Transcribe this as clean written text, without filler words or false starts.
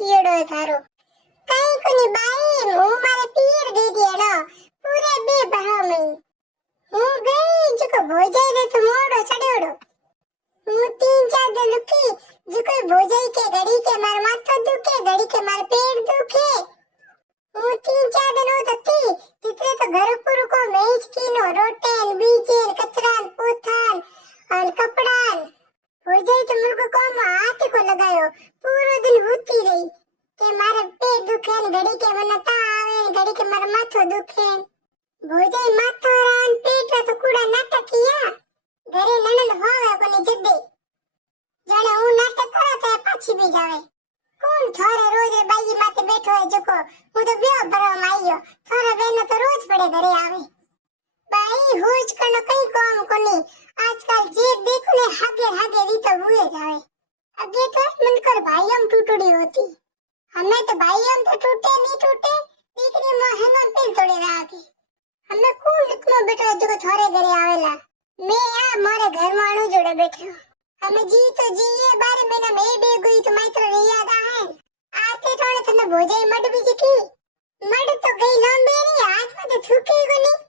कियोड़ो थारो कई कोनी बाई हूं मारे पीर दे दियानो पूरे बे भरो में हूं गई जको भोजाई रे तो मोड़ो चढ़ोड़ो हूं 3-4 दिन रुकी जको भोजाई के घड़ी के मार माथा दुखे घड़ी के मार पेट दुखे हूं 3-4 दिन होती तितरे तो घर पुर को मेज कीनो रोटेन बीजेन कचरान पोथान और कपड़ान भोजाई तो मुर्गो को हाथ को लगायो पूरा दिन होती रही के मारे पेट दुखे घड़ी के मनता आवे घड़ी के मार माथो दुखे भोजाई माथो रान पेट तो कूड़ा नाटक किया घरे ननद होवे कोनी जद्दे जाने हूं नाटक करा तो पाछी भी जावे कौन थारे रोज बाई माथे बैठो है जको हूं तो ब्याह भरवा माईयो थारा बेनो तो रोज पड़े घरे आवे बाई होज कनो कई काम कोनी आजकल जे देखो ने हागे हागे री तो हुए जावे अगे तो मनकर भाईयम टूटड़ी होती हमें तो भाईयम तो टूटे नहीं टूटे दीकरी मो हेंगन पेल तोड़े राखे हमें कौन लिखनो बेटो जको थारे घरे आवेला मैं आ मारे घर में अणु जोड़े बैठे हमें जी तो जीए 12 महीना में बे गई तो मात्र याद है आते थोड़े तने भोजाई मड भी की मड तो गई लंबे नहीं हाथ में तो थूके को नहीं